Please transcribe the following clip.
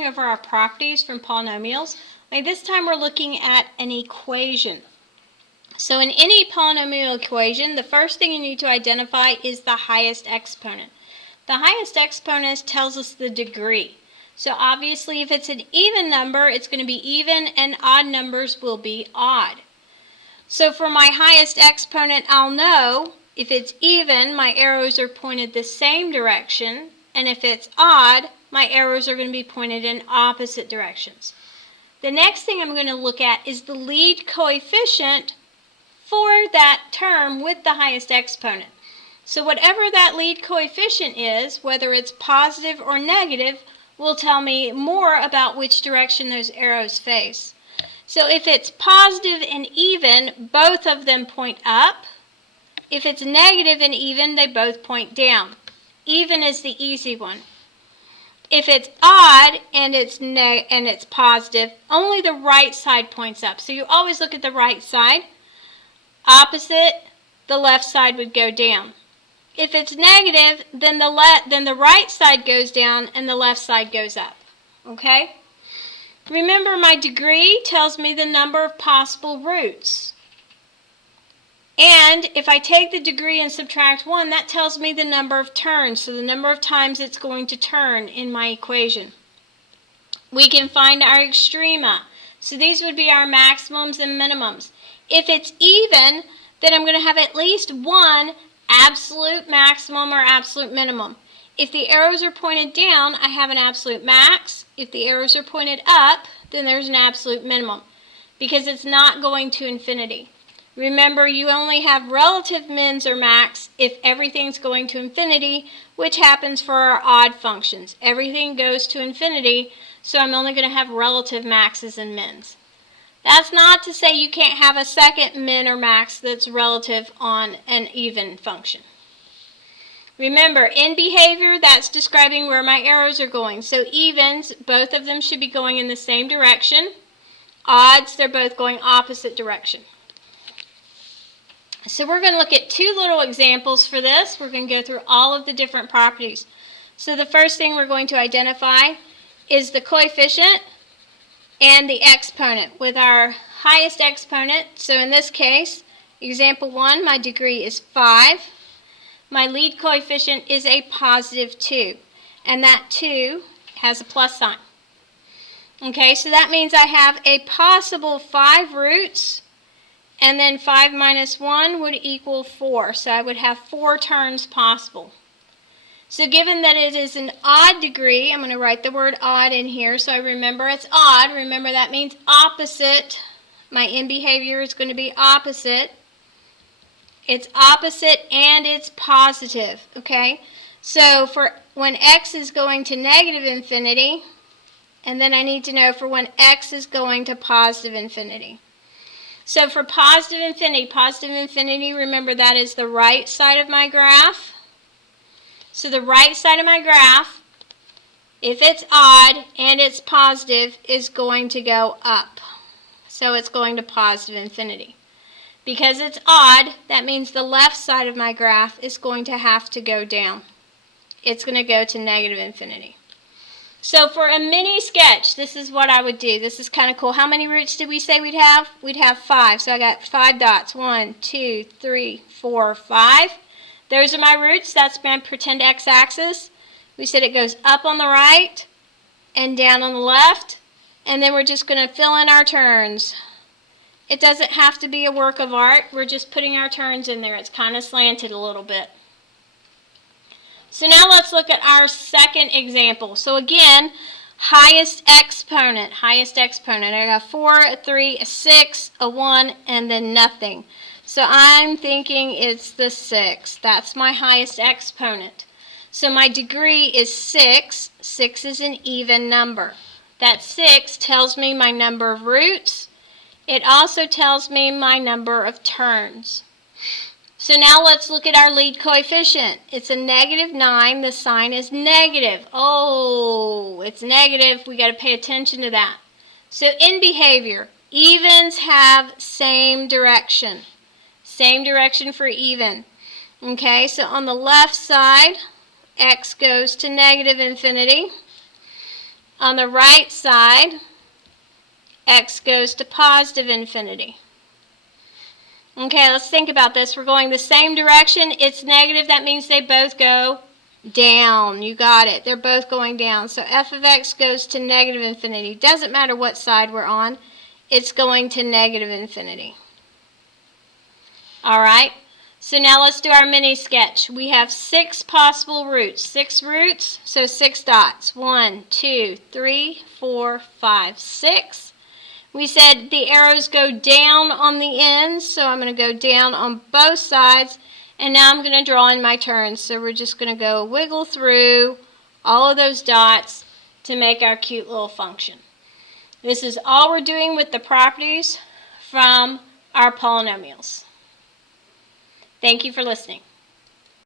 Over our properties from polynomials. This time we're looking at an equation. So in any polynomial equation, the first thing you need to identify is the highest exponent. The highest exponent tells us the degree. So obviously if it's an even number, it's going to be even, and odd numbers will be odd. So for my highest exponent, I'll know if it's even, my arrows are pointed the same direction, and if it's odd, my arrows are going to be pointed in opposite directions. The next thing I'm going to look at is the lead coefficient for that term with the highest exponent. So whatever that lead coefficient is, whether it's positive or negative, will tell me more about which direction those arrows face. So if it's positive and even, both of them point up. If it's negative and even, they both point down. Even is the easy one. If it's odd and it's positive, only the right side points up. So you always look at the right side. Opposite, the left side would go down. If it's negative, then the right side goes down and the left side goes up. Okay? Remember, my degree tells me the number of possible roots. And if I take the degree and subtract 1, that tells me the number of turns, so the number of times it's going to turn in my equation. We can find our extrema. So these would be our maximums and minimums. If it's even, then I'm going to have at least one absolute maximum or absolute minimum. If the arrows are pointed down, I have an absolute max. If the arrows are pointed up, then there's an absolute minimum, because it's not going to infinity. Remember, you only have relative mins or max if everything's going to infinity, which happens for our odd functions. Everything goes to infinity, so I'm only going to have relative maxes and mins. That's not to say you can't have a second min or max that's relative on an even function. Remember, in behavior, that's describing where my arrows are going. So evens, both of them should be going in the same direction. Odds, they're both going opposite direction. So we're going to look at two little examples for this. We're going to go through all of the different properties. So the first thing we're going to identify is the coefficient and the exponent with our highest exponent. So in this case, example 1, my degree is 5. My lead coefficient is a positive 2. And that 2 has a plus sign. Okay, so that means I have a possible 5 roots. And then 5 minus 1 would equal 4. So I would have 4 turns possible. So given that it is an odd degree, I'm going to write the word odd in here so I remember it's odd. Remember, that means opposite. My in behavior is going to be opposite. It's opposite and it's positive. Okay? So for when x is going to negative infinity, and then I need to know for when x is going to positive infinity. So for positive infinity, remember that is the right side of my graph. So the right side of my graph, if it's odd and it's positive, is going to go up. So it's going to positive infinity. Because it's odd, that means the left side of my graph is going to have to go down. It's going to go to negative infinity. So for a mini sketch, this is what I would do. This is kind of cool. How many roots did we say we'd have? We'd have 5. So I got 5 dots. 1, 2, 3, 4, 5. Those are my roots. That's my pretend x-axis. We said it goes up on the right and down on the left. And then we're just going to fill in our turns. It doesn't have to be a work of art. We're just putting our turns in there. It's kind of slanted a little bit. So now let's look at our second example. So again, highest exponent. I got 4, a 3, a 6, a 1, and then nothing. So I'm thinking it's the 6. That's my highest exponent. So my degree is 6. 6 is an even number. That 6 tells me my number of roots. It also tells me my number of turns. So now let's look at our lead coefficient. It's a negative 9. The sign is negative. Oh, it's negative. We got to pay attention to that. So in behavior, evens have same direction. Same direction for even. Okay, so on the left side, x goes to negative infinity. On the right side, x goes to positive infinity. Okay, let's think about this. We're going the same direction. It's negative. That means they both go down. You got it. They're both going down. So f of x goes to negative infinity. Doesn't matter what side we're on. It's going to negative infinity. All right. So now let's do our mini sketch. We have 6 possible roots. 6 roots, so 6 dots. 1, 2, 3, 4, 5, 6. We said the arrows go down on the ends, so I'm going to go down on both sides. And now I'm going to draw in my turns. So we're just going to go wiggle through all of those dots to make our cute little function. This is all we're doing with the properties from our polynomials. Thank you for listening.